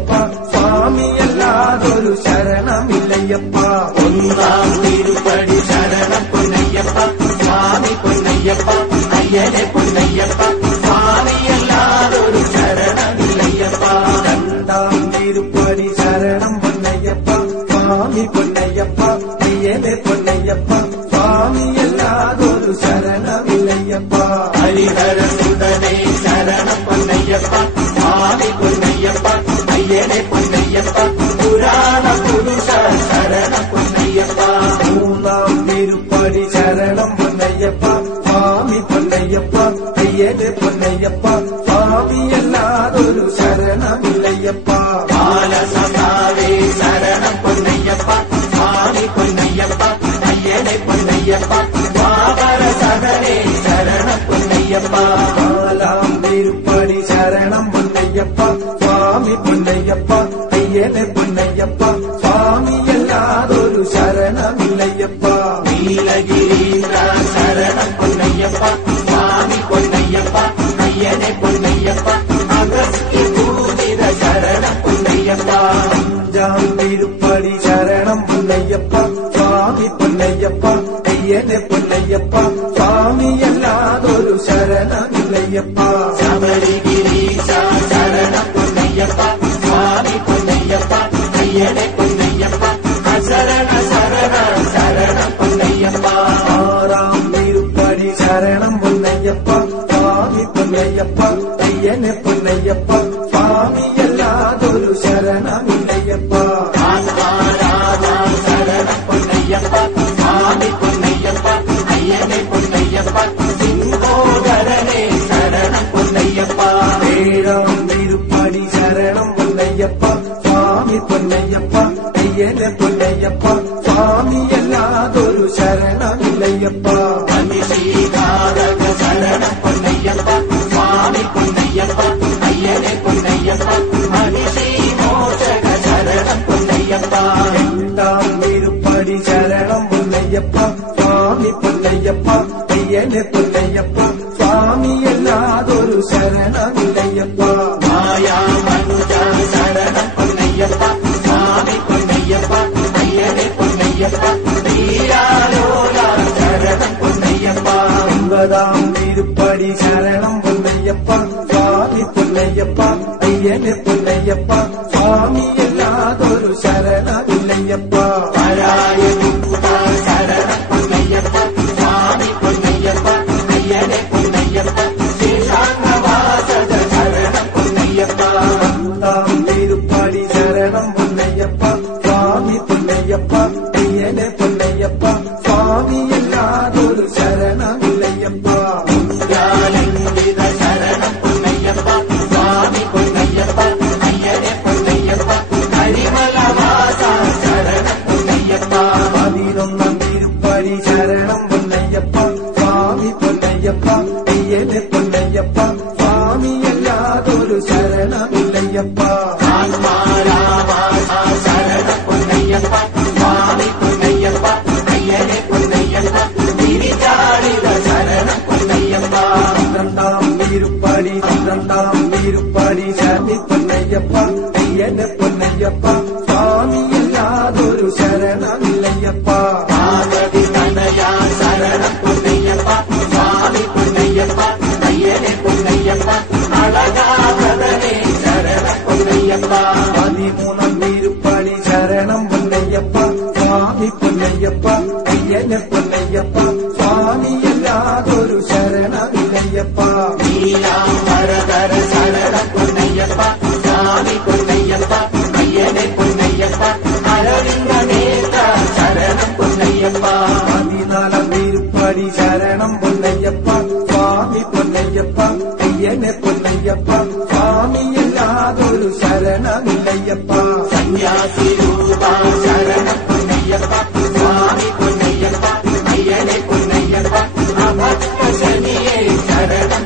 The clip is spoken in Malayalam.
പൊന്നയ്യപ്പ സ്വാമിയല്ലാതൊരു ശരണമില്ലയ്യപ്പ. ഒന്നാം തിരുപ്പടി ശരണം പൊന്നയ്യപ്പ സ്വാമി പൊന്നയ്യപ്പ അയ്യനെ പൊന്നയ്യപ്പ സ്വാമിയല്ലാതൊരു ശരണമില്ലയ്യപ്പ. രണ്ടാം തിരുപ്പടി ശരണം പൊന്നയ്യപ്പ സ്വാമി പൊന്നയ്യപ്പ അയ്യനെ പൊന്നയ്യപ്പ സ്വാമിയല്ലാതൊരു ശരണമില്ലയ്യപ്പ. ഹരിഹരസുതനേ ശരണം പൊന്നയ്യപ്പ സ്വാമി പൊന്നയ്യപ്പ അയ്യനെ പൊന്നയ്യപ്പ പുരാണ പുരുഷ ശരണം പൊന്നയ്യപ്പ. മൂന്നാം തിരുപ്പടി ശരണം പൊന്നയ്യപ്പ സ്വാമി പൊന്നയ്യപ്പ അയ്യനെ പൊന്നയ്യപ്പ സ്വാമിയല്ലാതൊരു ശരണമില്ലയ്യപ്പ. ബാലസഖാവേ ശരണം പൊന്നയ്യപ്പ സ്വാമി പൊന്നയ്യപ്പ അയ്യനെ പൊന്നയ്യപ്പ ദ്വാപരസഖനേ ശരണം പൊന്നയ്യപ്പ. നാലാം തിരുപ്പടി ശരണം പൊന്നയ്യപ്പ സ്വാമി പൊന്നയ്യപ്പ അയ്യനെ പൊന്നയ്യപ്പ സ്വാമിയല്ലാതൊരു ശരണമില്ലയ്യപ്പ. നീലഗിരീന്ദ്ര ശരണം പൊന്നയ്യപ്പ സ്വാമി പൊന്നയ്യപ്പ അയ്യനെ പൊന്നയ്യപ്പ അഗസ്ത്യപൂജിത ശരണം പൊന്നയ്യപ്പ. അഞ്ചാം തിരുപ്പടി ശരണം പൊന്നയ്യപ്പ സ്വാമി പൊന്നയ്യപ്പ അയ്യനെ പൊന്നയ്യപ്പ സ്വാമിയല്ലാതൊരു ശരണമില്ലയ്യപ്പ. ശബരിഗിരീശ ശരണം പൊന്നയ്യപ്പ സ്വാമി പൊന്നയ്യപ്പ അയ്യനെ പൊന്നയ്യപ്പ അശരണ ശരണ ശരണം പൊന്നയ്യപ്പ. ആറാം തിരുപ്പടി ശരണം പൊന്നയ്യപ്പ സ്വാമി പൊന്നയ്യപ്പ അയ്യനെ പൊന്നയ്യപ്പ സ്വാമിയല്ലാതൊരു ശരണമില്ലയ്യപ്പ. ആത്മാരാധാം ശരണം പൊന്നയ്യപ്പ സ്വാമി പൊന്നയ്യപ്പ അയ്യനെ പൊന്നയ്യപ്പ സിംഹോദരനെ ശരണം പൊന്നയ്യപ്പ. ഏഴാം തിരുപ്പടി ശരണം പൊന്നയ്യപ്പ സ്വാമി പൊന്നയ്യപ്പ അയ്യനെ പൊന്നയ്യപ്പ സ്വാമിയല്ലാതൊരു ശരണമില്ലയ്യപ്പ. മനുഷീകാരക ശരണം പൊന്നയ്യപ്പ സ്വാമി പൊന്നയ്യപ്പ അയ്യനെ പൊന്നയ്യപ്പ മനുഷീമോചക ശരണം പൊന്നയ്യപ്പ. എട്ടാം തിരുപ്പടി ശരണം പൊന്നയ്യപ്പ സ്വാമി പൊന്നയ്യപ്പ അയ്യനെ പൊന്നയ്യപ്പ സ്വാമിയല്ലാതൊരു ശരണമില്ലയ്യപ്പ. മായാമനുജ ശരണം പൊന്നയ്യപ്പ സ്വാമി പൊന്നയ്യപ്പ അയ്യനെ പൊന്നയ്യപ്പ ീരാലോല ശരണം പൊന്നയ്യപ്പ. ഒമ്പതാം തിരുപ്പടി ശരണം പൊന്നയ്യപ്പ സ്വാമി പൊന്നയ്യപ്പ അയ്യനെ പൊന്നയ്യപ്പ സ്വാമിയല്ലാതൊരു ശരണമില്ലയ്യപ്പ. പരായ മുക്ത ശരണം പൊന്നയ്യപ്പ സ്വാമി പൊന്നയ്യപ്പ അയ്യനെ പൊന്നയ്യപ്പ ശേഷാംഗവാസത ശരണം പൊന്നയ്യപ്പ. പത്താം തിരുപ്പടി ശരണം പൊന്നയ്യപ്പ സ്വാമി പൊന്നയ്യപ്പ അയ്യനെ പൊന്നയ്യപ്പ സ്വാമിയല്ലാതൊരു ശരണമില്ലയ്യപ്പ. ാനന്ദിത ശരണം പൊന്നയ്യപ്പ സ്വാമി പൊന്നയ്യപ്പ അയ്യനെ പൊന്നയ്യപ്പ ഹരിമലവാസ ശരണം പൊന്നയ്യപ്പ. പതിനൊന്നാം തിരുപ്പടി ശരണം പൊന്നയ്യപ്പ സ്വാമി പൊന്നയ്യപ്പ അയ്യനെ പൊന്നയ്യപ്പ സ്വാമിയല്ലാതൊരു ശരണമില്ലയ്യപ്പ. ആത്മാരാമാ ശരണം പൊന്നയ്യപ്പ സ്വാമി പൊന്നയ്യപ്പ അയ്യനെ പൊന്നയ്യപ്പ തിരിചാടിത ശരണം പൊന്നയ്യപ്പ. പന്ത്രണ്ടാം തിരുപ്പടി ശരണി പൊന്നയ്യപ്പ അയ്യനെ പൊന്നയ്യപ്പ സ്വാമിയല്ലാതൊരു ശരണമില്ലയ്യപ്പ. പാർവതി തനയാ ശരണം പൊന്നയ്യപ്പ സ്വാമി പൊന്നയ്യപ്പ അയ്യനെ പൊന്നയ്യപ്പ അളകാഭരണേ ശരണം പൊന്നയ്യപ്പ. പതിമൂന്നാം തിരുപ്പടി ശരണം പൊന്നയ്യപ്പ സ്വാമി പൊന്നയ്യപ്പ അയ്യനെ പൊന്നയ്യപ്പ സ്വാമിയല്ലാതൊരു ശരണമില്ലയ്യപ്പ. നീലാംബരധര ശരണം പൊന്നയ്യപ്പ സ്വാമി പൊന്നയ്യപ്പ അയ്യനെ പൊന്നയ്യപ്പ അരവിന്ദനേത്ര ശരണം പൊന്നയ്യപ്പ. പതിനാലാം തിരുപ്പടി ശരണം പൊന്നയ്യപ്പ സ്വാമി പൊന്നയ്യപ്പ അയ്യനെ പൊന്നയ്യപ്പ സ്വാമിയല്ലാതൊരു ശരണമില്ലയ്യപ്പ. സന്യാസി രൂപ ശരണം പൊന്നയ്യപ്പ സ്വാമി പൊന്നയ്യപ്പ അയ്യനെ പൊന്നയ്യപ്പ അഭക്ത ശനിയെ ശരണം